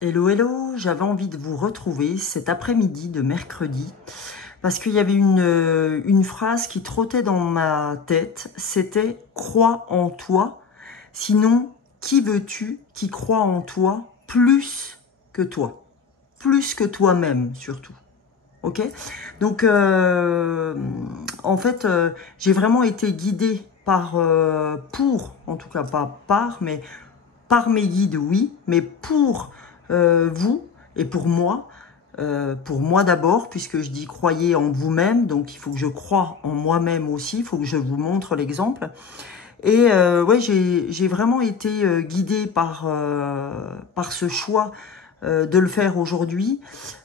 Hello, hello, j'avais envie de vous retrouver cet après-midi de mercredi parce qu'il y avait une phrase qui trottait dans ma tête, c'était « Crois en toi, sinon qui veux-tu qui croit en toi plus que toi, plus que toi-même surtout ». Ok. Donc, en fait, j'ai vraiment été guidée par, en tout cas pas par, mais par mes guides, oui, mais pour vous et pour moi d'abord, puisque je dis croyez en vous-même, donc il faut que je croie en moi-même aussi, il faut que je vous montre l'exemple. Et ouais, j'ai vraiment été guidée par ce choix de le faire aujourd'hui.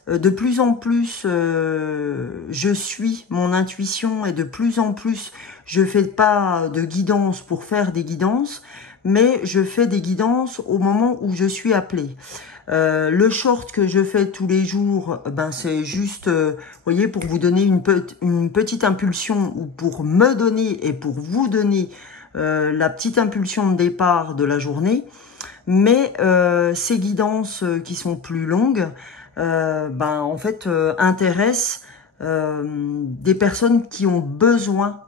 De plus en plus, je suis mon intuition et de plus en plus, je fais pas de guidance pour faire des guidances, mais je fais des guidances au moment où je suis appelée. Le short que je fais tous les jours, ben c'est juste, voyez, pour vous donner une petite impulsion ou pour me donner et pour vous donner la petite impulsion de départ de la journée. Mais ces guidances qui sont plus longues, ben en fait intéressent des personnes qui ont besoin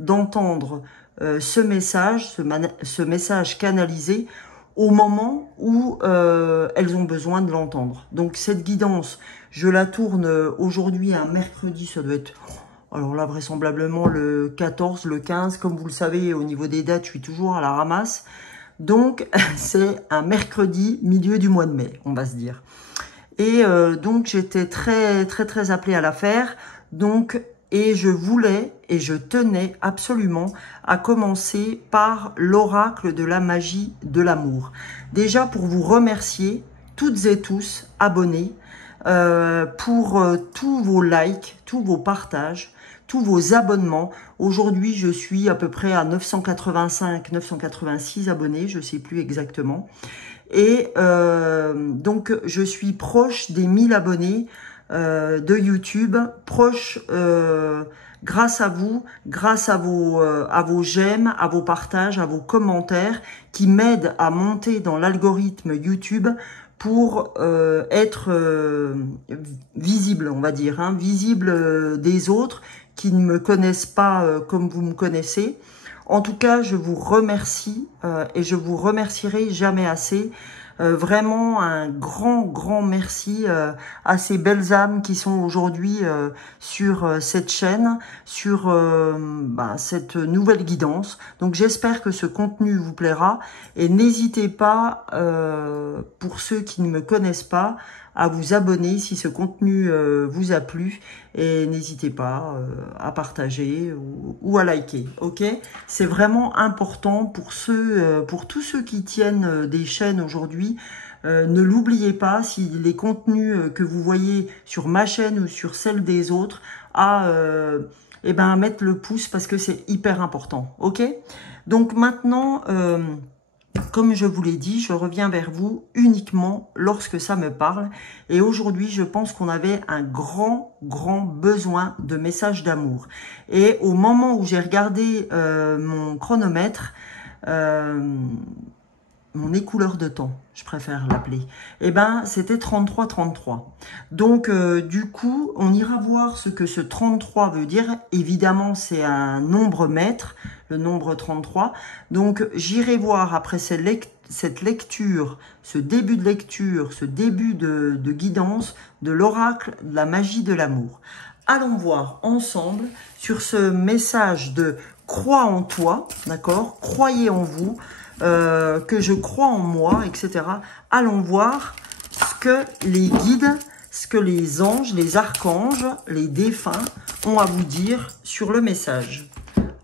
d'entendre ce message canalisé au moment où elles ont besoin de l'entendre. Donc cette guidance, je la tourne aujourd'hui un mercredi, ça doit être, alors là vraisemblablement le 14, le 15, comme vous le savez, au niveau des dates, je suis toujours à la ramasse. Donc c'est un mercredi, milieu du mois de mai, on va se dire. Et donc j'étais très appelée à la faire. Donc et je voulais et je tenais absolument à commencer par l'oracle de la magie de l'amour. Déjà pour vous remercier toutes et tous abonnés pour tous vos likes, tous vos partages, tous vos abonnements. Aujourd'hui, je suis à peu près à 985, 986 abonnés, je sais plus exactement. Et donc, je suis proche des 1000 abonnés de YouTube, proche grâce à vous, grâce à vos j'aime, à vos partages, à vos commentaires qui m'aident à monter dans l'algorithme YouTube pour être visible, on va dire, hein, visible des autres qui ne me connaissent pas comme vous me connaissez. En tout cas, je vous remercie et je vous remercierai jamais assez. Vraiment un grand merci à ces belles âmes qui sont aujourd'hui sur cette chaîne, sur cette nouvelle guidance. Donc j'espère que ce contenu vous plaira et n'hésitez pas, pour ceux qui ne me connaissent pas, à vous abonner si ce contenu vous a plu et n'hésitez pas à partager ou à liker, ok? C'est vraiment important pour pour tous ceux qui tiennent des chaînes aujourd'hui. Ne l'oubliez pas, si les contenus que vous voyez sur ma chaîne ou sur celle des autres, à mettre le pouce parce que c'est hyper important, ok? Donc maintenant, comme je vous l'ai dit, je reviens vers vous uniquement lorsque ça me parle. Et aujourd'hui, je pense qu'on avait un grand besoin de messages d'amour. Et au moment où j'ai regardé mon chronomètre, mon écouleur de temps, je préfère l'appeler, eh ben c'était 33. Donc du coup, on ira voir ce que ce 33 veut dire. Évidemment, c'est un nombre maître, le nombre 33. Donc j'irai voir après cette lecture, ce début de lecture, ce début de guidance de l'oracle de la magie de l'amour. Allons voir ensemble sur ce message de « Crois en toi », d'accord ? Croyez en vous. Que je crois en moi, etc. Allons voir ce que les guides, ce que les anges, les archanges, les défunts ont à vous dire sur le message.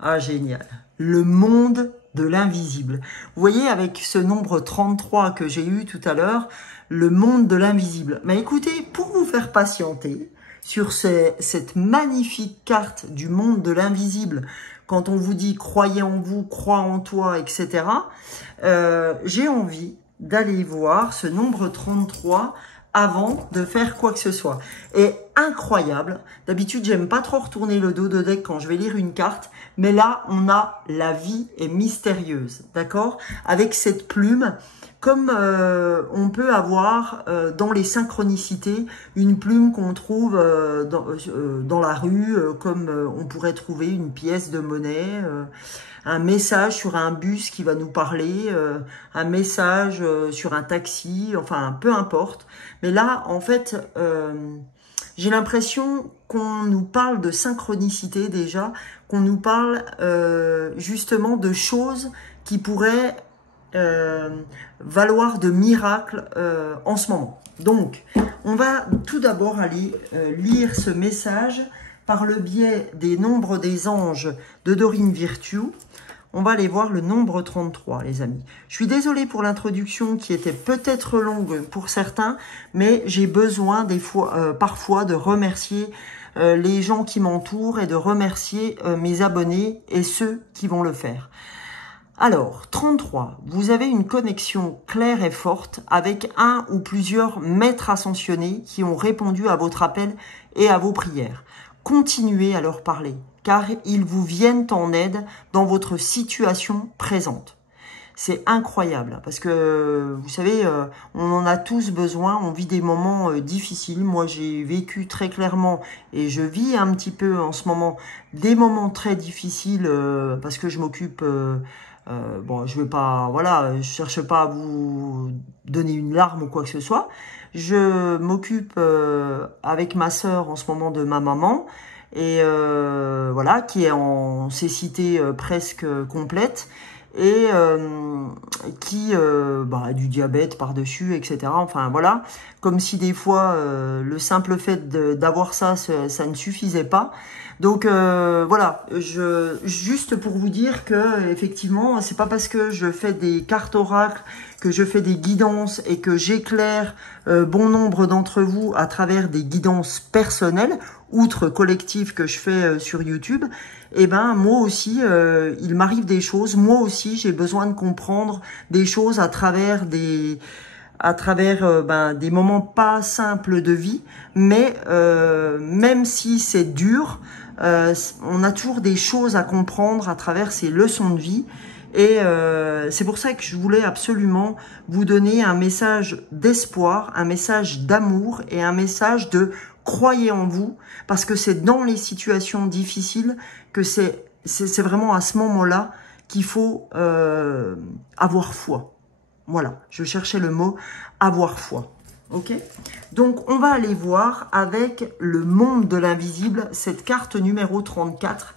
Ah, génial. Le monde de l'invisible. Vous voyez, avec ce nombre 33 que j'ai eu tout à l'heure, le monde de l'invisible. Mais écoutez, pour vous faire patienter sur cette magnifique carte du monde de l'invisible, quand on vous dit « croyez en vous, crois en toi », etc., j'ai envie d'aller voir ce nombre 33 avant de faire quoi que ce soit. Et incroyable. D'habitude, j'aime pas trop retourner le dos de deck quand je vais lire une carte. Mais là, on a la vie est mystérieuse. D'accord? Avec cette plume, comme on peut avoir dans les synchronicités une plume qu'on trouve dans la rue, comme on pourrait trouver une pièce de monnaie, un message sur un bus qui va nous parler, un message sur un taxi, enfin peu importe. Mais là, en fait, j'ai l'impression qu'on nous parle de synchronicité déjà, qu'on nous parle justement de choses qui pourraient valoir de miracles en ce moment. Donc, on va tout d'abord aller lire ce message par le biais des nombres des anges de Dorine Virtue. On va aller voir le nombre 33, les amis. Je suis désolée pour l'introduction qui était peut-être longue pour certains, mais j'ai besoin des fois, parfois de remercier les gens qui m'entourent et de remercier mes abonnés et ceux qui vont le faire. Alors, 33, vous avez une connexion claire et forte avec un ou plusieurs maîtres ascensionnés qui ont répondu à votre appel et à vos prières. Continuez à leur parler, car ils vous viennent en aide dans votre situation présente. C'est incroyable, parce que, vous savez, on en a tous besoin, on vit des moments difficiles. Moi, j'ai vécu très clairement, et je vis un petit peu en ce moment, des moments très difficiles, parce que je m'occupe... bon, je vais pas, voilà, je cherche pas à vous donner une larme ou quoi que ce soit. Je m'occupe avec ma sœur en ce moment de ma maman et voilà, qui est en cécité presque complète et qui a du diabète par-dessus, etc. Enfin voilà, comme si des fois le simple fait d'avoir ça ne suffisait pas. Donc voilà, juste pour vous dire que effectivement, c'est pas parce que je fais des cartes oracles, que je fais des guidances et que j'éclaire bon nombre d'entre vous à travers des guidances personnelles, outre collectives que je fais sur YouTube, et ben moi aussi, il m'arrive des choses. Moi aussi, j'ai besoin de comprendre des choses à travers des moments pas simples de vie, mais même si c'est dur, on a toujours des choses à comprendre à travers ces leçons de vie. Et c'est pour ça que je voulais absolument vous donner un message d'espoir, un message d'amour et un message de croyez en vous, parce que c'est dans les situations difficiles que c'est vraiment à ce moment-là qu'il faut avoir foi. Voilà, je cherchais le mot avoir foi. Ok, donc on va aller voir avec le monde de l'invisible, cette carte numéro 34,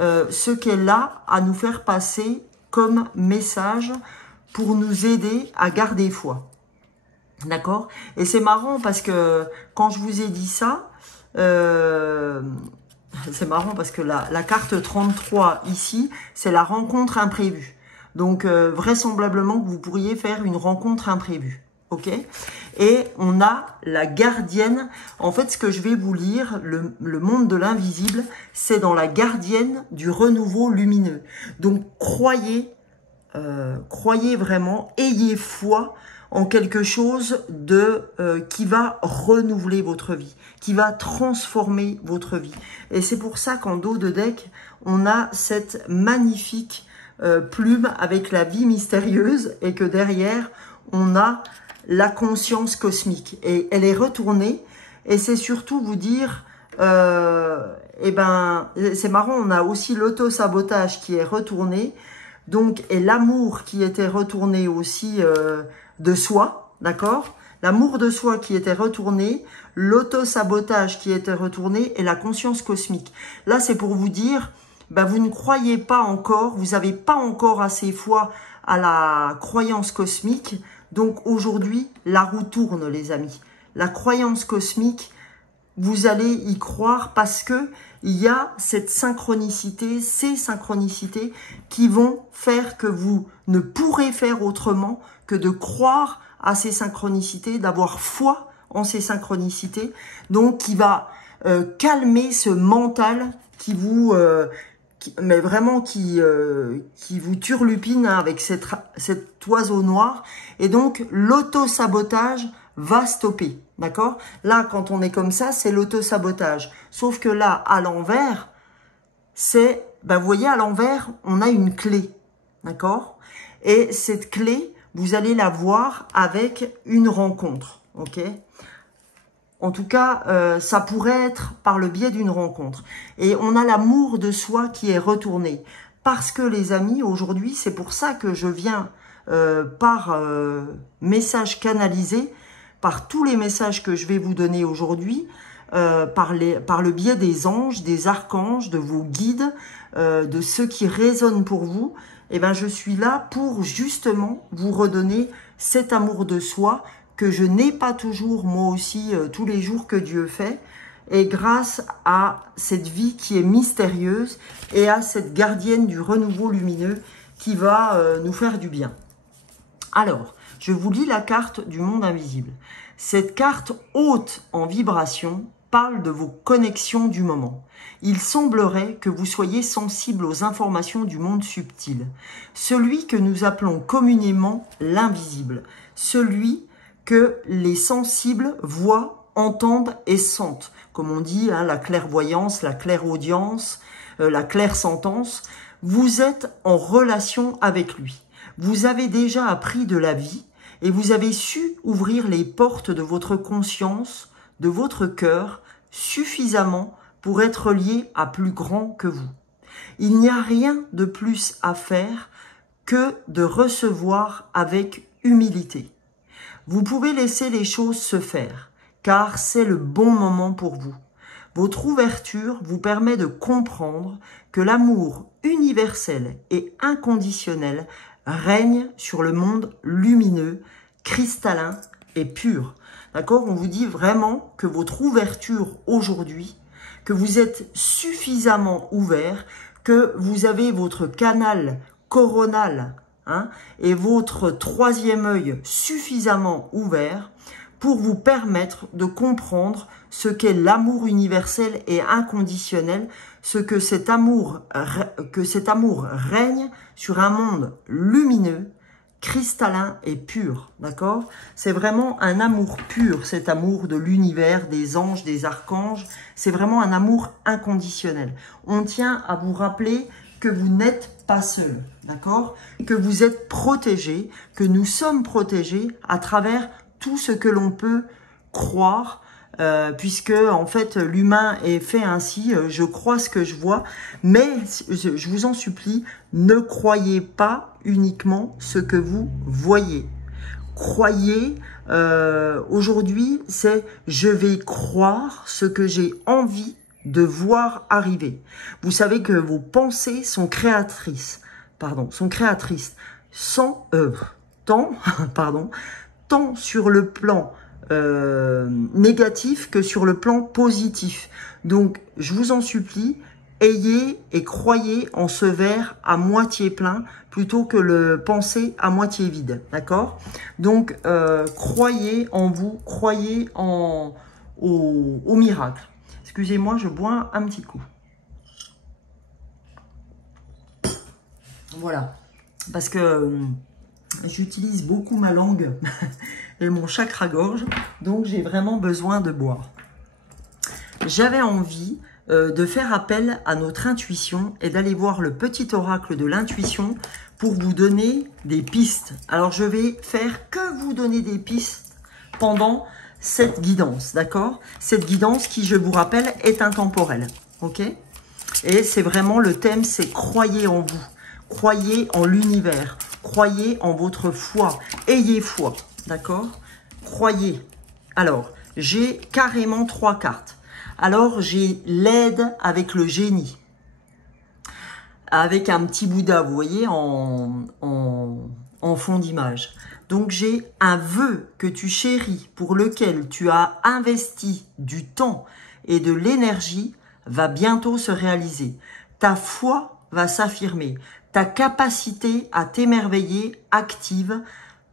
ce qu'elle a à nous faire passer comme message pour nous aider à garder foi. D'accord? Et c'est marrant parce que quand je vous ai dit ça, c'est marrant parce que la carte 33 ici, c'est la rencontre imprévue. Donc vraisemblablement que vous pourriez faire une rencontre imprévue. Ok, et on a la gardienne. En fait, ce que je vais vous lire, le monde de l'invisible, c'est dans la gardienne du renouveau lumineux. Donc, croyez vraiment, ayez foi en quelque chose qui va renouveler votre vie, qui va transformer votre vie. Et c'est pour ça qu'en dos de deck, on a cette magnifique plume avec la vie mystérieuse et que derrière, on a la conscience cosmique et elle est retournée et c'est surtout vous dire c'est marrant, on a aussi l'auto-sabotage qui est retourné, donc, et l'amour qui était retourné aussi de soi, d'accord, l'amour de soi qui était retourné, l'auto-sabotage qui était retourné et la conscience cosmique. Là c'est pour vous dire, vous ne croyez pas encore, vous n'avez pas encore assez foi à la croyance cosmique. Donc aujourd'hui, la roue tourne, les amis. La croyance cosmique, vous allez y croire parce que il y a cette synchronicité, ces synchronicités qui vont faire que vous ne pourrez faire autrement que de croire à ces synchronicités, d'avoir foi en ces synchronicités. Donc, qui va calmer ce mental qui vous... mais vraiment qui vous turlupine avec cet oiseau noir. Et donc, l'auto-sabotage va stopper, d'accord? Là, quand on est comme ça, c'est l'auto-sabotage. Sauf que là, à l'envers, c'est, ben, vous voyez, à l'envers, on a une clé, d'accord? Et cette clé, vous allez la voir avec une rencontre, ok? En tout cas, ça pourrait être par le biais d'une rencontre. Et on a l'amour de soi qui est retourné. Parce que les amis, aujourd'hui, c'est pour ça que je viens par message canalisé, par tous les messages que je vais vous donner aujourd'hui, par le biais des anges, des archanges, de vos guides, de ceux qui résonnent pour vous. Et ben, je suis là pour justement vous redonner cet amour de soi que je n'ai pas toujours, moi aussi, tous les jours que Dieu fait, et grâce à cette vie qui est mystérieuse et à cette gardienne du renouveau lumineux qui va nous faire du bien. Alors, je vous lis la carte du monde invisible. Cette carte haute en vibration parle de vos connexions du moment. Il semblerait que vous soyez sensible aux informations du monde subtil, celui que nous appelons communément l'invisible, celui que les sensibles voient, entendent et sentent. Comme on dit, hein, la clairvoyance, la clairaudience, la clairsentence. Vous êtes en relation avec lui. Vous avez déjà appris de la vie et vous avez su ouvrir les portes de votre conscience, de votre cœur, suffisamment pour être lié à plus grand que vous. Il n'y a rien de plus à faire que de recevoir avec humilité. Vous pouvez laisser les choses se faire, car c'est le bon moment pour vous. Votre ouverture vous permet de comprendre que l'amour universel et inconditionnel règne sur le monde lumineux, cristallin et pur. D'accord? On vous dit vraiment que votre ouverture aujourd'hui, que vous êtes suffisamment ouvert, que vous avez votre canal coronal, hein, et votre troisième œil suffisamment ouvert pour vous permettre de comprendre ce qu'est l'amour universel et inconditionnel, ce que cet amour règne sur un monde lumineux, cristallin et pur, d'accord? C'est vraiment un amour pur, cet amour de l'univers, des anges, des archanges, c'est vraiment un amour inconditionnel. On tient à vous rappeler que vous n'êtes pas seul, d'accord? Que vous êtes protégé, que nous sommes protégés à travers tout ce que l'on peut croire, puisque en fait l'humain est fait ainsi, je crois ce que je vois, mais je vous en supplie, ne croyez pas uniquement ce que vous voyez. Croyez, aujourd'hui, c'est je vais croire ce que j'ai envie de voir arriver. Vous savez que vos pensées sont créatrices, tant sur le plan négatif que sur le plan positif. Donc, je vous en supplie, ayez et croyez en ce verre à moitié plein plutôt que le penser à moitié vide, d'accord? Donc, croyez en vous, croyez au miracle. Excusez-moi, je bois un petit coup. Voilà, parce que j'utilise beaucoup ma langue et mon chakra-gorge, donc j'ai vraiment besoin de boire. J'avais envie de faire appel à notre intuition et d'aller voir le petit oracle de l'intuition pour vous donner des pistes. Alors, je vais faire que vous donner des pistes pendant cette guidance, d'accord? Cette guidance qui, je vous rappelle, est intemporelle, ok? Et c'est vraiment le thème, c'est croyez en vous, croyez en l'univers, croyez en votre foi, ayez foi, d'accord? Croyez. Alors, j'ai carrément 3 cartes. Alors, j'ai l'aide avec le génie, avec un petit Bouddha, vous voyez, en fond d'image. Donc, j'ai un vœu que tu chéris, pour lequel tu as investi du temps et de l'énergie, va bientôt se réaliser. Ta foi va s'affirmer. Ta capacité à t'émerveiller active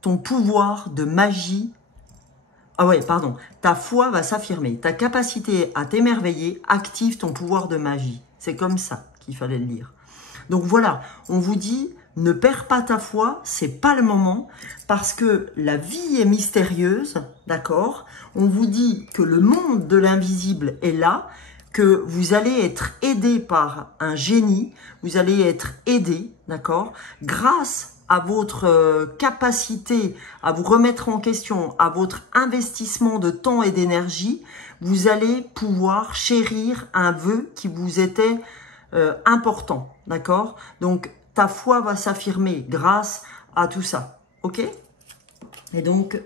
ton pouvoir de magie. Ah ouais, pardon. Ta foi va s'affirmer. Ta capacité à t'émerveiller active ton pouvoir de magie. C'est comme ça qu'il fallait le lire. Donc voilà, on vous dit Ne perds pas ta foi, c'est pas le moment, parce que la vie est mystérieuse, d'accord? On vous dit que le monde de l'invisible est là, que vous allez être aidé par un génie, vous allez être aidé, d'accord? Grâce à votre capacité à vous remettre en question, à votre investissement de temps et d'énergie, vous allez pouvoir chérir un vœu qui vous était important, d'accord? Donc, ta foi va s'affirmer grâce à tout ça, ok? Et donc,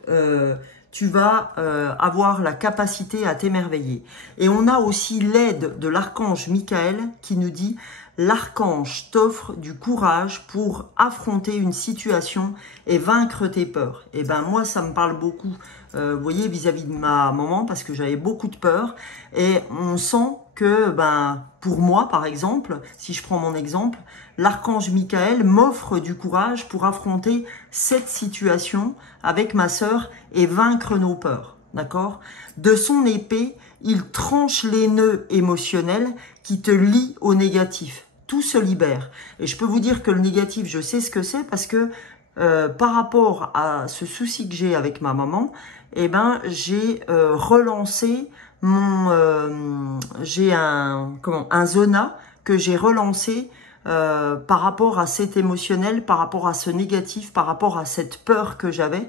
tu vas avoir la capacité à t'émerveiller. Et on a aussi l'aide de l'archange Michael qui nous dit « L'archange t'offre du courage pour affronter une situation et vaincre tes peurs. » Et ben moi, ça me parle beaucoup, vous voyez, vis-à-vis de ma maman, parce que j'avais beaucoup de peur. Et on sent que, ben, pour moi, par exemple, si je prends mon exemple, l'archange Michael m'offre du courage pour affronter cette situation avec ma sœur et vaincre nos peurs, d'accord? De son épée, il tranche les nœuds émotionnels qui te lient au négatif. Tout se libère. Et je peux vous dire que le négatif, je sais ce que c'est parce que par rapport à ce souci que j'ai avec ma maman, eh ben, j'ai relancé mon... j'ai un zona que j'ai relancé par rapport à cet émotionnel, par rapport à ce négatif, par rapport à cette peur que j'avais.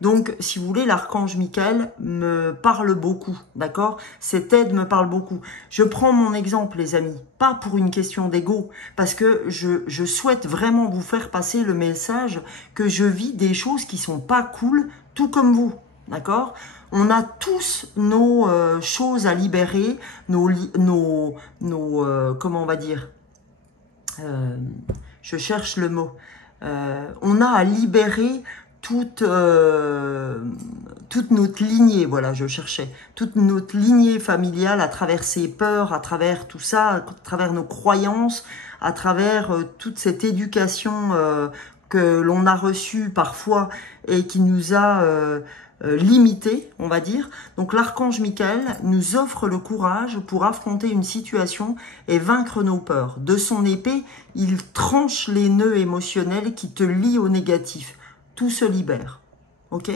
Donc, si vous voulez, l'archange Michael me parle beaucoup, d'accord? Cette aide me parle beaucoup. Je prends mon exemple, les amis, pas pour une question d'ego, parce que je souhaite vraiment vous faire passer le message que je vis des choses qui sont pas cool, tout comme vous, d'accord? On a tous nos choses à libérer, comment on va dire, je cherche le mot, on a à libérer toute notre lignée, voilà, je cherchais, toute notre lignée familiale à travers ses peurs, à travers tout ça, à travers nos croyances, à travers toute cette éducation que l'on a reçue parfois et qui nous a limité, on va dire. Donc l'archange Michael nous offre le courage pour affronter une situation et vaincre nos peurs. De son épée, il tranche les nœuds émotionnels qui te lient au négatif. Tout se libère, ok?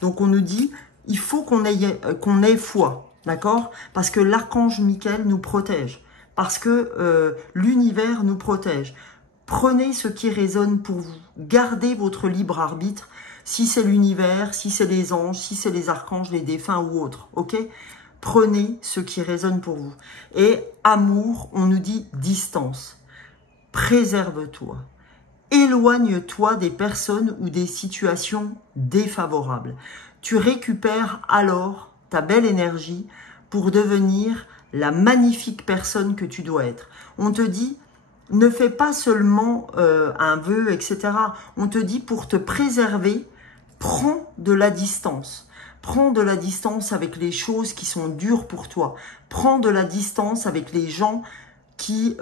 Donc on nous dit, il faut qu'on ait foi, d'accord? Parce que l'archange Michael nous protège, parce que l'univers nous protège. Prenez ce qui résonne pour vous, gardez votre libre arbitre, si c'est l'univers, si c'est les anges, si c'est les archanges, les défunts ou autres, ok? Prenez ce qui résonne pour vous. Et amour, on nous dit distance, préserve-toi. Éloigne-toi des personnes ou des situations défavorables. Tu récupères alors ta belle énergie pour devenir la magnifique personne que tu dois être. On te dit, ne fais pas seulement un vœu, etc. On te dit, pour te préserver, prends de la distance. Prends de la distance avec les choses qui sont dures pour toi. Prends de la distance avec les gens qui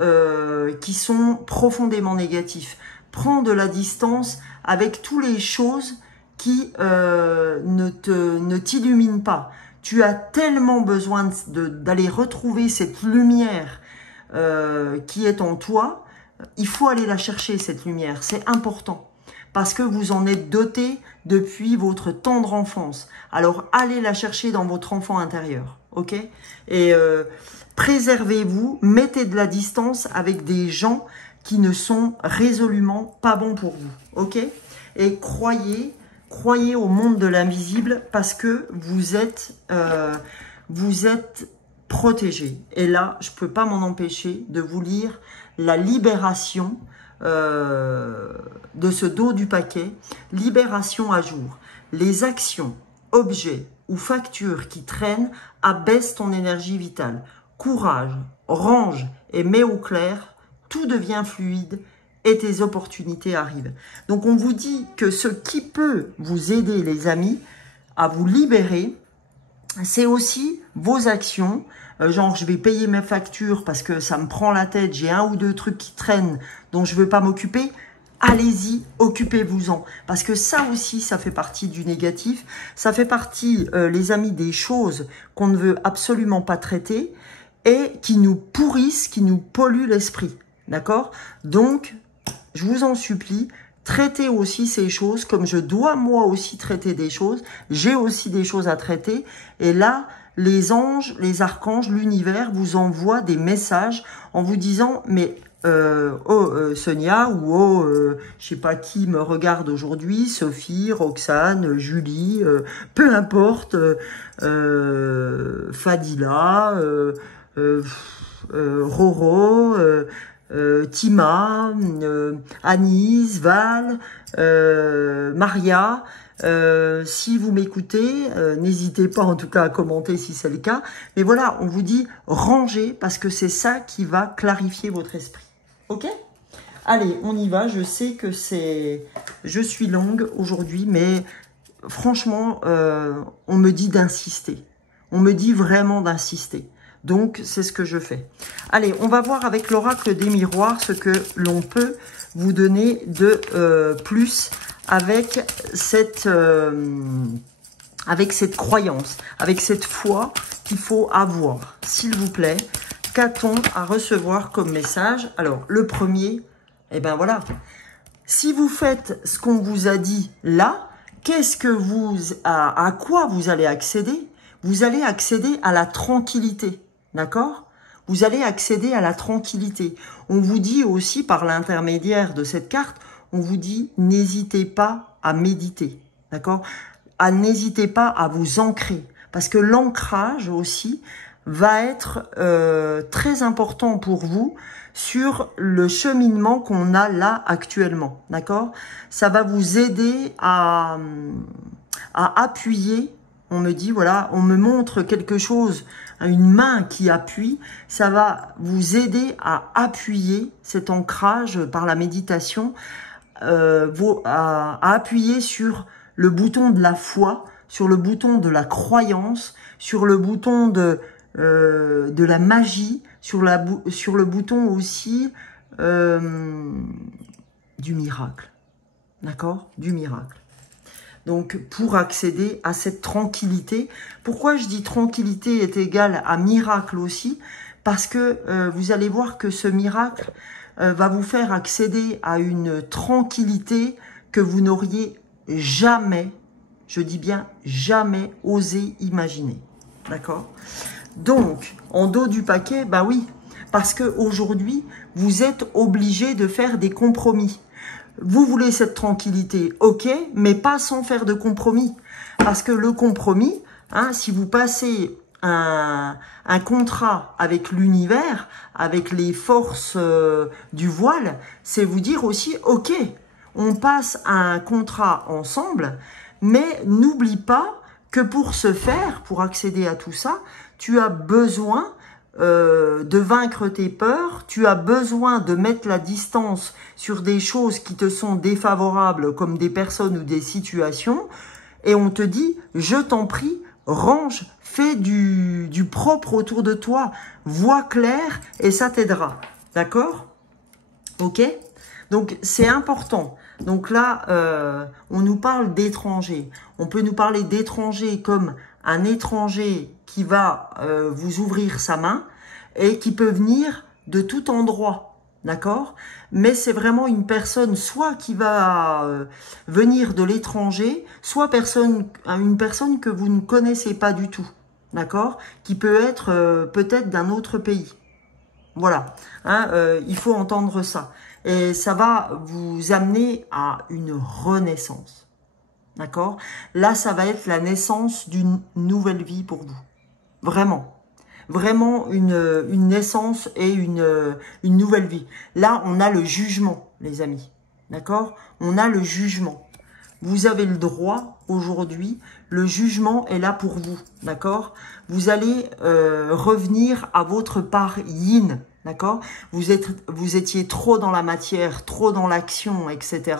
sont profondément négatifs. Prends de la distance avec toutes les choses qui ne t'illuminent pas. Tu as tellement besoin d'aller retrouver cette lumière qui est en toi. Il faut aller la chercher, cette lumière. C'est important. Parce que vous en êtes doté depuis votre tendre enfance. Alors, allez la chercher dans votre enfant intérieur. Ok? Et préservez-vous, mettez de la distance avec des gens qui ne sont résolument pas bons pour vous, ok? Et croyez au monde de l'invisible parce que vous êtes protégés. Et là, je ne peux pas m'en empêcher de vous lire la libération de ce dos du paquet, libération à jour. Les actions, objets ou factures qui traînent abaissent ton énergie vitale. Courage, range et mets au clair. Tout devient fluide et tes opportunités arrivent. Donc, on vous dit que ce qui peut vous aider, les amis, à vous libérer, c'est aussi vos actions. Genre, je vais payer mes factures parce que ça me prend la tête, j'ai un ou deux trucs qui traînent dont je ne veux pas m'occuper. Allez-y, occupez-vous-en. Parce que ça aussi, ça fait partie du négatif. Ça fait partie, les amis, des choses qu'on ne veut absolument pas traiter et qui nous pourrissent, qui nous polluent l'esprit. D'accord? Donc, je vous en supplie, traitez aussi ces choses comme je dois moi aussi traiter des choses. J'ai aussi des choses à traiter. Et là, les anges, les archanges, l'univers vous envoient des messages en vous disant, mais Sonia, ou je sais pas qui me regarde aujourd'hui, Sophie, Roxane, Julie, peu importe, Fadila, Roro, Tima, Anis, Val, Maria. Si vous m'écoutez, n'hésitez pas en tout cas à commenter si c'est le cas. Mais voilà, on vous dit rangez parce que c'est ça qui va clarifier votre esprit. Ok? Allez, on y va. Je sais que je suis longue aujourd'hui, mais franchement, on me dit d'insister. On me dit vraiment d'insister. Donc, c'est ce que je fais. Allez, on va voir avec l'oracle des miroirs ce que l'on peut vous donner de plus avec cette croyance, avec cette foi qu'il faut avoir. S'il vous plaît, qu'a-t-on à recevoir comme message? Alors, le premier, eh ben voilà. Si vous faites ce qu'on vous a dit là, à quoi vous allez accéder? Vous allez accéder à la tranquillité. D'accord? Vous allez accéder à la tranquillité. On vous dit aussi, par l'intermédiaire de cette carte, on vous dit, n'hésitez pas à méditer. D'accord? N'hésitez pas à vous ancrer. Parce que l'ancrage aussi va être très important pour vous sur le cheminement qu'on a là actuellement. D'accord? Ça va vous aider à appuyer. On me dit, voilà, on me montre quelque chose, une main qui appuie, ça va vous aider à appuyer cet ancrage par la méditation, à appuyer sur le bouton de la foi, sur le bouton de la croyance, sur le bouton de la magie, sur le bouton aussi du miracle. D'accord? Du miracle. Donc, pour accéder à cette tranquillité, pourquoi je dis tranquillité est égale à miracle aussi? Parce que vous allez voir que ce miracle va vous faire accéder à une tranquillité que vous n'auriez jamais, je dis bien jamais, osé imaginer. D'accord? Donc, en dos du paquet, bah oui, parce qu'aujourd'hui, vous êtes obligé de faire des compromis. Vous voulez cette tranquillité, ok, mais pas sans faire de compromis. Parce que le compromis, hein, si vous passez un contrat avec l'univers, avec les forces du voile, c'est vous dire aussi, ok, on passe un contrat ensemble, mais n'oublie pas que pour ce faire, pour accéder à tout ça, tu as besoin de vaincre tes peurs, tu as besoin de mettre la distance sur des choses qui te sont défavorables comme des personnes ou des situations et on te dit, je t'en prie, range, fais du propre autour de toi, vois clair et ça t'aidera, d'accord? Ok? Donc c'est important. Donc là, on nous parle d'étrangers. On peut nous parler d'étrangers comme un étranger qui va vous ouvrir sa main et qui peut venir de tout endroit, d'accord? Mais c'est vraiment une personne soit qui va venir de l'étranger, soit une personne que vous ne connaissez pas du tout, d'accord? Qui peut être peut-être d'un autre pays. Voilà, hein, il faut entendre ça. Et ça va vous amener à une renaissance. D'accord? Là, ça va être la naissance d'une nouvelle vie pour vous. Vraiment. Vraiment une naissance et une nouvelle vie. Là, on a le jugement, les amis. D'accord? On a le jugement. Vous avez le droit, aujourd'hui, le jugement est là pour vous. D'accord? Vous allez revenir à votre part yin. D'accord? Vous étiez trop dans la matière, trop dans l'action, etc.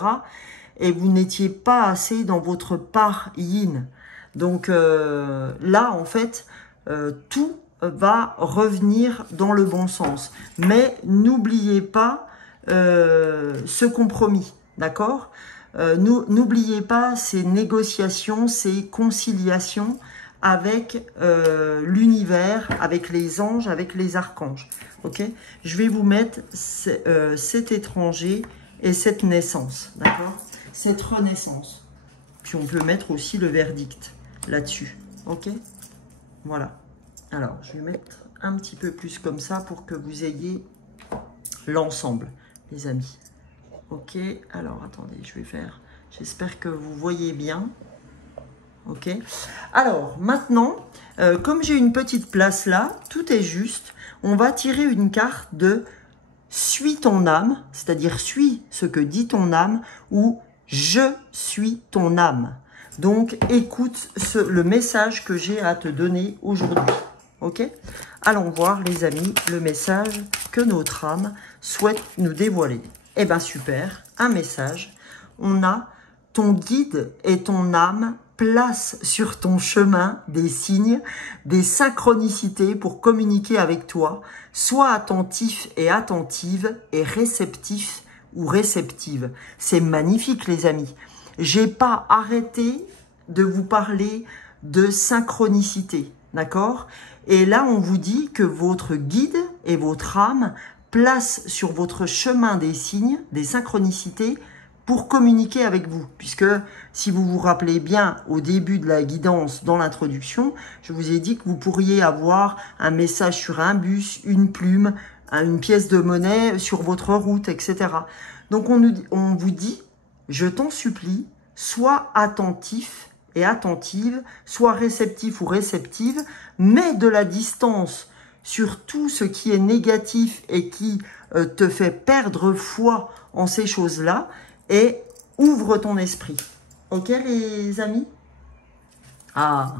Et vous n'étiez pas assez dans votre part yin. Donc là, en fait, tout va revenir dans le bon sens. Mais n'oubliez pas ce compromis, d'accord? N'oubliez pas ces négociations, ces conciliations avec l'univers, avec les anges, avec les archanges. Ok? Je vais vous mettre cet étranger et cette naissance, d'accord? Cette renaissance. Puis on peut mettre aussi le verdict là-dessus, ok? Voilà. Alors, je vais mettre un petit peu plus comme ça pour que vous ayez l'ensemble, les amis. Ok, alors attendez, je vais faire... J'espère que vous voyez bien. Ok. Alors, maintenant, comme j'ai une petite place là, tout est juste. On va tirer une carte de « Suis ton âme », c'est-à-dire « Suis ce que dit ton âme » ou « Je suis ton âme ». Donc, écoute le message que j'ai à te donner aujourd'hui. Ok? Allons voir, les amis, le message que notre âme souhaite nous dévoiler. Eh bien, super, un message. On a ton guide et ton âme place sur ton chemin des signes, des synchronicités pour communiquer avec toi. Sois attentif et attentive et réceptif ou réceptive. C'est magnifique, les amis. J'ai pas arrêté de vous parler de synchronicité, d'accord? Et là, on vous dit que votre guide et votre âme placent sur votre chemin des signes, des synchronicités, pour communiquer avec vous. Puisque, si vous vous rappelez bien, au début de la guidance, dans l'introduction, je vous ai dit que vous pourriez avoir un message sur un bus, une plume, une pièce de monnaie sur votre route, etc. Donc, on vous dit, je t'en supplie, sois attentif et attentive, sois réceptif ou réceptive, mets de la distance sur tout ce qui est négatif et qui te fait perdre foi en ces choses-là et ouvre ton esprit. Ok, les amis? Ah,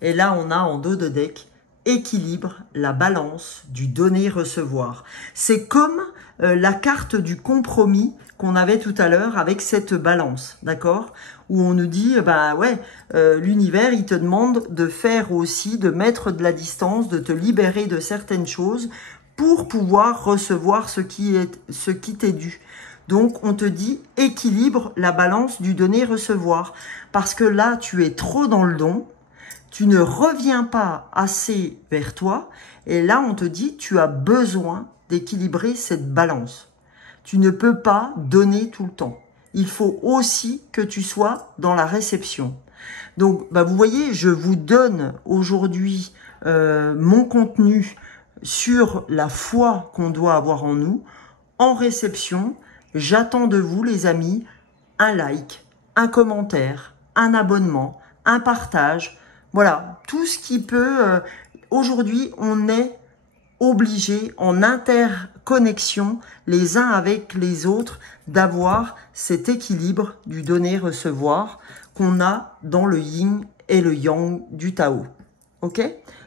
et là, on a en dos de deck équilibre, la balance du donner-recevoir. C'est comme la carte du compromis qu'on avait tout à l'heure avec cette balance, d'accord? Où on nous dit, bah ouais, l'univers, il te demande de faire aussi, de mettre de la distance, de te libérer de certaines choses pour pouvoir recevoir ce qui t'est dû. Donc, on te dit, équilibre la balance du donner-recevoir. Parce que là, tu es trop dans le don, tu ne reviens pas assez vers toi, et là, on te dit, tu as besoin d'équilibrer cette balance. Tu ne peux pas donner tout le temps. Il faut aussi que tu sois dans la réception. Donc, bah, vous voyez, je vous donne aujourd'hui mon contenu sur la foi qu'on doit avoir en nous. En réception, j'attends de vous, les amis, un like, un commentaire, un abonnement, un partage. Voilà, tout ce qui peut... aujourd'hui, on est obligés, en interconnexion, les uns avec les autres, d'avoir cet équilibre du donner-recevoir qu'on a dans le yin et le yang du Tao. Ok?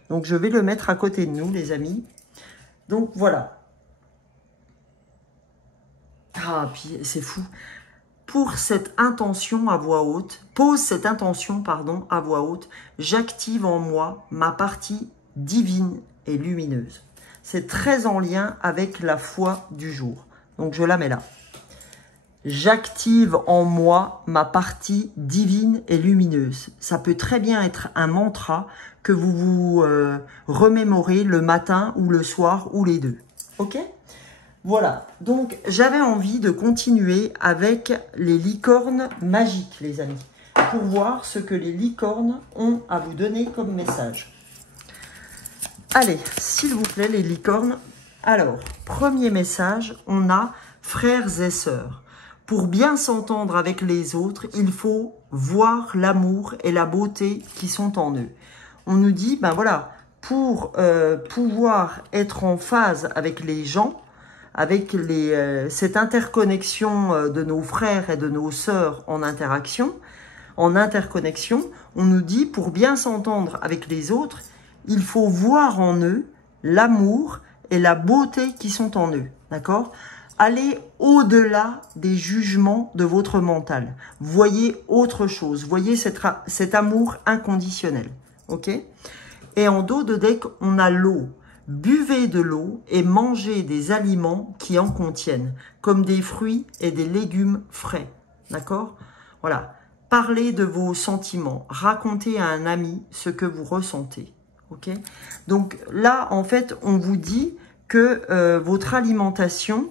Donc, je vais le mettre à côté de nous, les amis. Donc, voilà. Ah, puis c'est fou. Pour cette intention à voix haute, pose cette intention, pardon, à voix haute, j'active en moi ma partie divine et lumineuse. C'est très en lien avec la foi du jour. Donc, je la mets là. J'active en moi ma partie divine et lumineuse. Ça peut très bien être un mantra que vous vous remémorez le matin ou le soir ou les deux. Ok ? Voilà. Donc, j'avais envie de continuer avec les licornes magiques, les amis, pour voir ce que les licornes ont à vous donner comme message. Allez, s'il vous plaît, les licornes. Alors, premier message, on a frères et sœurs. Pour bien s'entendre avec les autres, il faut voir l'amour et la beauté qui sont en eux. On nous dit, ben voilà, pour pouvoir être en phase avec les gens, avec cette interconnexion de nos frères et de nos sœurs en interconnexion, on nous dit, pour bien s'entendre avec les autres, il faut voir en eux l'amour et la beauté qui sont en eux, d'accord? Allez au-delà des jugements de votre mental. Voyez autre chose, voyez cet amour inconditionnel, ok? Et en dos de deck, on a l'eau. Buvez de l'eau et mangez des aliments qui en contiennent, comme des fruits et des légumes frais, d'accord? Voilà, parlez de vos sentiments, racontez à un ami ce que vous ressentez. Ok. Donc là, en fait, on vous dit que votre alimentation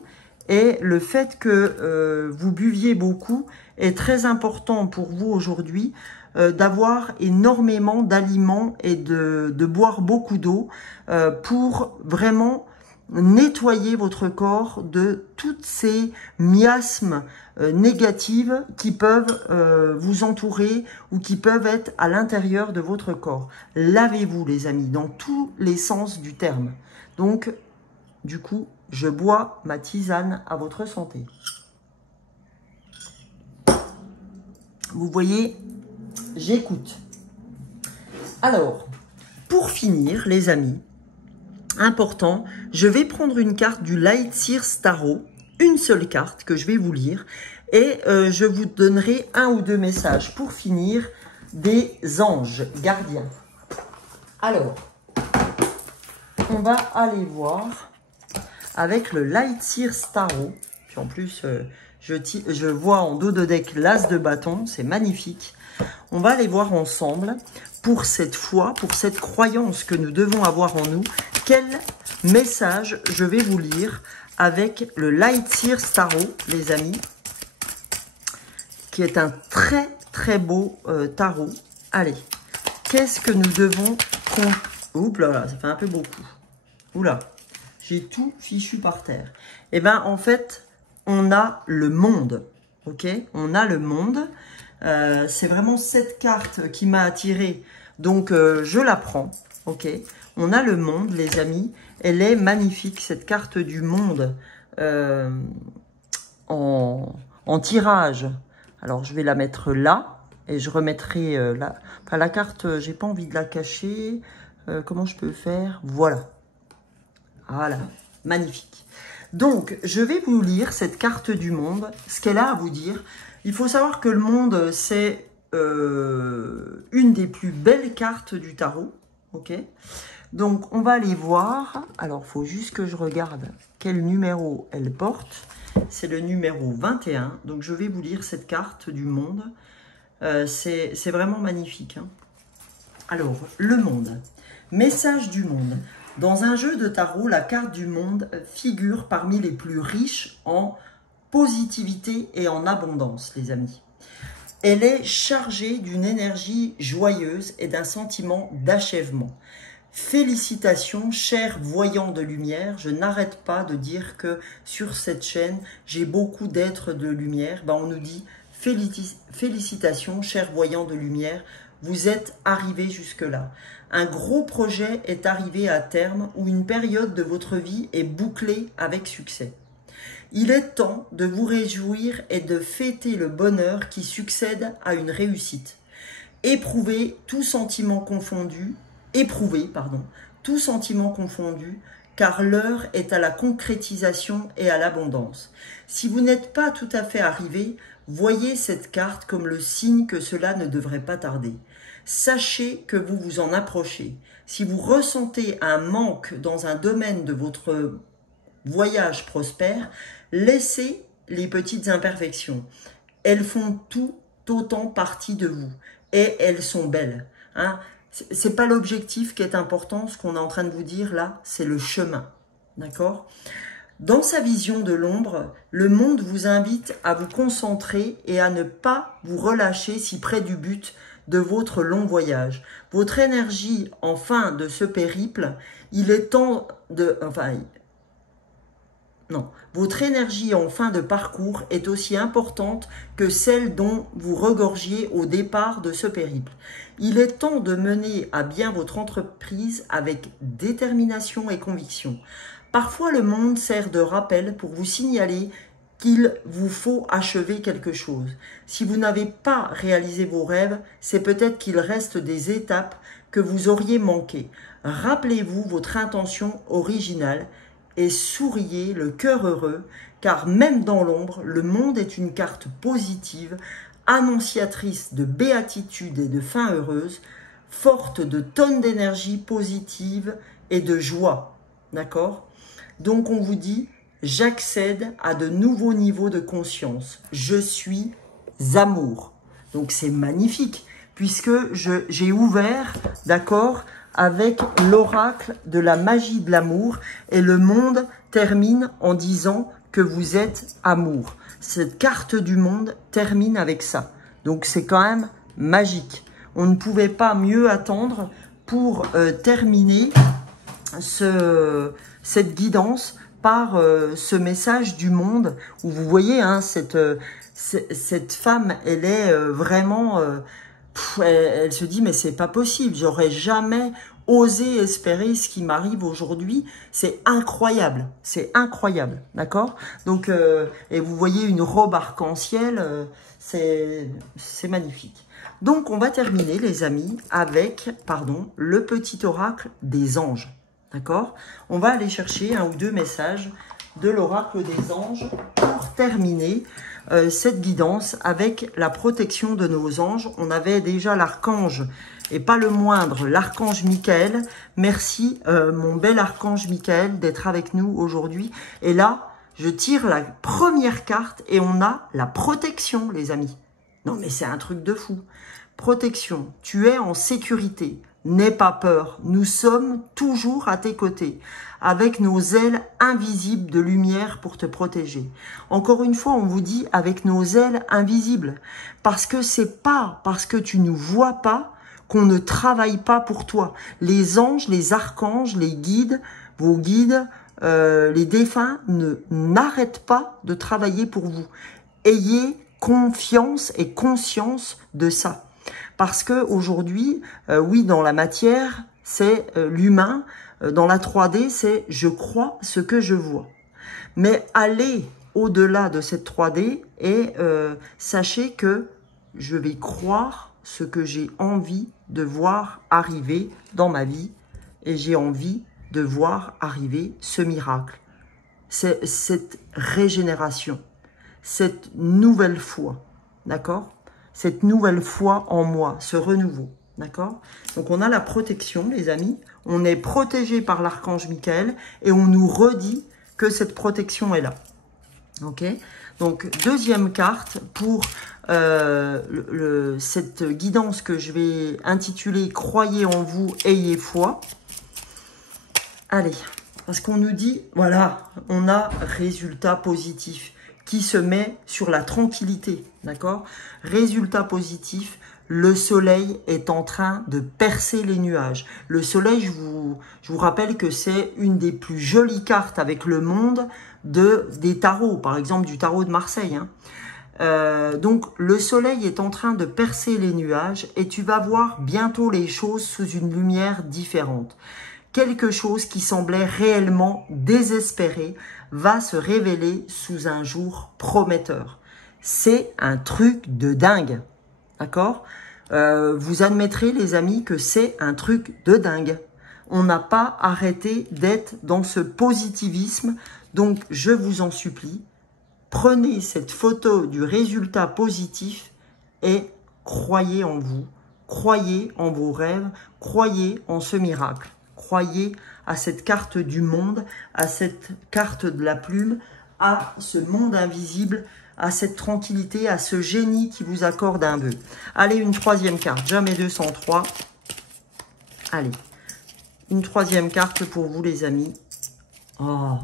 Et le fait que vous buviez beaucoup est très important pour vous aujourd'hui, d'avoir énormément d'aliments et de boire beaucoup d'eau pour vraiment nettoyer votre corps de toutes ces miasmes négatives qui peuvent vous entourer ou qui peuvent être à l'intérieur de votre corps. Lavez-vous les amis, dans tous les sens du terme. Donc, du coup, je bois ma tisane à votre santé. Vous voyez, j'écoute. Alors, pour finir, les amis, important, je vais prendre une carte du Light Seers Tarot, une seule carte que je vais vous lire, et je vous donnerai un ou deux messages pour finir des anges gardiens. Alors, on va aller voir avec le Light Seers Tarot. Puis en plus, je vois en dos de deck l'as de bâton, c'est magnifique. On va aller voir ensemble, pour cette foi, pour cette croyance que nous devons avoir en nous, quel message je vais vous lire avec le Light Seers Tarot, les amis, qui est un très très beau tarot. Allez, qu'est-ce que nous devons... Oups là, ça fait un peu beaucoup. Oula, j'ai tout fichu par terre. Eh bien, en fait, on a le monde, ok? On a le monde. C'est vraiment cette carte qui m'a attirée, donc je la prends, ok? On a le monde, les amis. Elle est magnifique, cette carte du monde en tirage. Alors, je vais la mettre là et je remettrai là. Enfin, la carte, j'ai pas envie de la cacher. Comment je peux faire? Voilà. Voilà, magnifique. Donc, je vais vous lire cette carte du monde, ce qu'elle a à vous dire. Il faut savoir que le monde, c'est une des plus belles cartes du tarot. Ok. Donc, on va aller voir. Alors, il faut juste que je regarde quel numéro elle porte. C'est le numéro 21. Donc, je vais vous lire cette carte du monde. C'est vraiment magnifique, hein. Alors, le monde. Message du monde. Dans un jeu de tarot, la carte du monde figure parmi les plus riches en positivité et en abondance, les amis. Elle est chargée d'une énergie joyeuse et d'un sentiment d'achèvement. Félicitations, chers voyants de lumière. Je n'arrête pas de dire que sur cette chaîne, j'ai beaucoup d'êtres de lumière. Ben, on nous dit félicitations, chers voyants de lumière. Vous êtes arrivés jusque-là. Un gros projet est arrivé à terme ou une période de votre vie est bouclée avec succès. Il est temps de vous réjouir et de fêter le bonheur qui succède à une réussite. Éprouvez tout sentiment confondu, car l'heure est à la concrétisation et à l'abondance. Si vous n'êtes pas tout à fait arrivé, voyez cette carte comme le signe que cela ne devrait pas tarder. Sachez que vous vous en approchez. Si vous ressentez un manque dans un domaine de votre voyage prospère, laissez les petites imperfections. Elles font tout autant partie de vous et elles sont belles, hein. C'est pas l'objectif qui est important, ce qu'on est en train de vous dire là, c'est le chemin, d'accord? Dans sa vision de l'ombre, le monde vous invite à vous concentrer et à ne pas vous relâcher si près du but de votre long voyage. Votre énergie en fin de ce périple, il est temps de... Votre énergie en fin de parcours est aussi importante que celle dont vous regorgiez au départ de ce périple. Il est temps de mener à bien votre entreprise avec détermination et conviction. Parfois, le monde sert de rappel pour vous signaler qu'il vous faut achever quelque chose. Si vous n'avez pas réalisé vos rêves, c'est peut-être qu'il reste des étapes que vous auriez manquées. Rappelez-vous votre intention originale et souriez le cœur heureux, car même dans l'ombre, le monde est une carte positive, annonciatrice de béatitude et de fin heureuse, forte de tonnes d'énergie positive et de joie. D'accord? Donc on vous dit, j'accède à de nouveaux niveaux de conscience. Je suis amour. Donc c'est magnifique, puisque j'ai ouvert, d'accord, avec l'oracle de la magie de l'amour, et le monde termine en disant que vous êtes amour. Cette carte du monde termine avec ça. Donc, c'est quand même magique. On ne pouvait pas mieux attendre pour terminer cette guidance par ce message du monde où vous voyez, hein, cette femme, elle est vraiment... elle se dit, mais c'est pas possible, j'aurais jamais osé espérer ce qui m'arrive aujourd'hui. C'est incroyable, d'accord? Donc, et vous voyez une robe arc-en-ciel, c'est magnifique. Donc, on va terminer, les amis, avec, pardon, le petit oracle des anges, d'accord? On va aller chercher un ou deux messages de l'oracle des anges pour terminer cette guidance avec la protection de nos anges. On avait déjà l'archange, et pas le moindre, l'archange Michael. Merci, mon bel archange Michael, d'être avec nous aujourd'hui. Et là, je tire la première carte et on a la protection, les amis. Non, mais c'est un truc de fou. Protection, tu es en sécurité. N'aie pas peur, nous sommes toujours à tes côtés, avec nos ailes invisibles de lumière pour te protéger. Encore une fois, on vous dit avec nos ailes invisibles, parce que c'est pas parce que tu nous vois pas qu'on ne travaille pas pour toi. Les anges, les archanges, les guides, vos guides, les défunts n'arrêtent pas de travailler pour vous. Ayez confiance et conscience de ça. Parce que aujourd'hui, oui, dans la matière, c'est l'humain. Dans la 3D, c'est je crois ce que je vois. Mais allez au-delà de cette 3D et sachez que je vais croire ce que j'ai envie de voir arriver dans ma vie. Et j'ai envie de voir arriver ce miracle. C'est cette régénération, cette nouvelle foi, d'accord ? Cette nouvelle foi en moi, ce renouveau, d'accord? Donc, on a la protection, les amis. On est protégé par l'archange Michael et on nous redit que cette protection est là, ok? Donc, deuxième carte pour cette guidance que je vais intituler « Croyez en vous, ayez foi ». Allez, parce qu'on nous dit, voilà, on a résultat positif qui se met sur la tranquillité, d'accord? Résultat positif, le soleil est en train de percer les nuages. Le soleil, je vous rappelle que c'est une des plus jolies cartes avec le monde des tarots, par exemple du tarot de Marseille, hein. Donc, le soleil est en train de percer les nuages et tu vas voir bientôt les choses sous une lumière différente. Quelque chose qui semblait réellement désespéré va se révéler sous un jour prometteur. C'est un truc de dingue, d'accord? Vous admettrez, les amis, que c'est un truc de dingue. On n'a pas arrêté d'être dans ce positivisme, donc je vous en supplie, prenez cette photo du résultat positif et croyez en vous, croyez en vos rêves, croyez en ce miracle. Croyez à cette carte du monde, à cette carte de la plume, à ce monde invisible, à cette tranquillité, à ce génie qui vous accorde un vœu. Allez, une troisième carte, jamais 203. Allez, une troisième carte pour vous, les amis. Oh,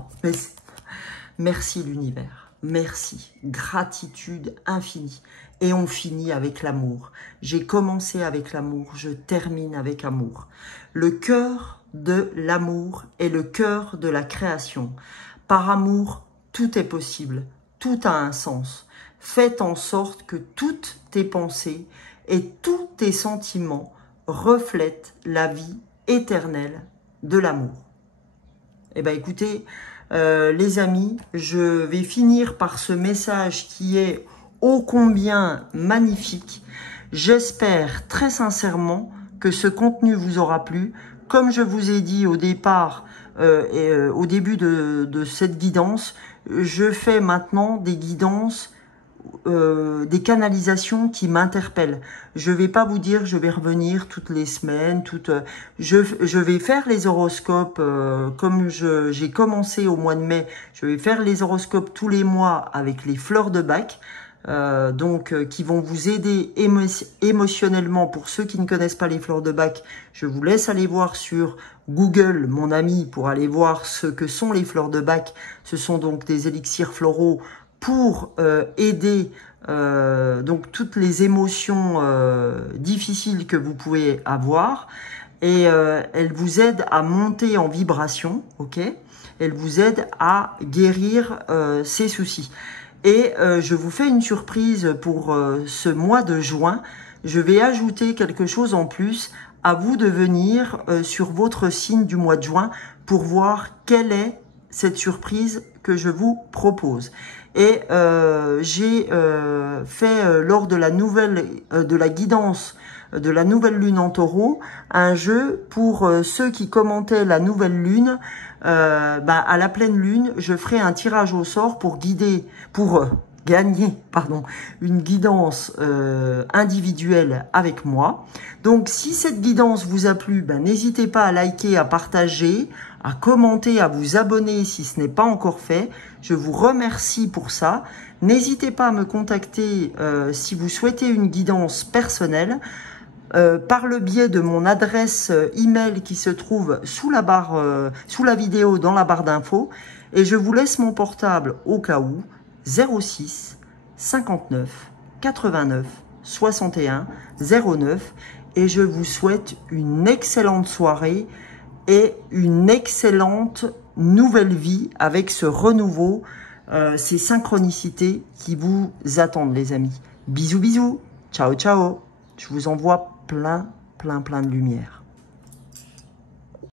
merci l'univers, merci, gratitude infinie. Et on finit avec l'amour. J'ai commencé avec l'amour, je termine avec amour. Le cœur de l'amour est le cœur de la création. Par amour, tout est possible, tout a un sens. Faites en sorte que toutes tes pensées et tous tes sentiments reflètent la vie éternelle de l'amour. Eh bien, écoutez, les amis, je vais finir par ce message qui est ô combien magnifique. J'espère très sincèrement que ce contenu vous aura plu. Comme je vous ai dit au départ, au début de cette guidance, je fais maintenant des guidances, des canalisations qui m'interpellent. Je ne vais pas vous dire, je vais revenir toutes les semaines, je vais faire les horoscopes comme j'ai commencé au mois de mai. Je vais faire les horoscopes tous les mois avec les fleurs de Bach. Qui vont vous aider émotionnellement. Pour ceux qui ne connaissent pas les fleurs de Bach, je vous laisse aller voir sur Google, mon ami, pour aller voir ce que sont les fleurs de Bach. Ce sont donc des élixirs floraux pour aider donc toutes les émotions difficiles que vous pouvez avoir. Et elle vous aide à monter en vibration, ok? Elle vous aide à guérir ces soucis. Et je vous fais une surprise pour ce mois de juin. Je vais ajouter quelque chose en plus. À vous de venir sur votre signe du mois de juin pour voir quelle est cette surprise que je vous propose. Et j'ai fait lors de la guidance de la nouvelle lune en taureau, un jeu pour ceux qui commentaient la nouvelle lune. À la pleine lune, je ferai un tirage au sort pour gagner une guidance individuelle avec moi. Donc si cette guidance vous a plu, n'hésitez pas à liker, à partager, à commenter, à vous abonner si ce n'est pas encore fait. Je vous remercie pour ça. N'hésitez pas à me contacter si vous souhaitez une guidance personnelle. Par le biais de mon adresse email qui se trouve sous la vidéo dans la barre d'infos. Et je vous laisse mon portable au cas où, 06 59 89 61 09. Et je vous souhaite une excellente soirée et une excellente nouvelle vie avec ce renouveau, ces synchronicités qui vous attendent les amis. Bisous bisous, ciao ciao, je vous envoie plein de lumière.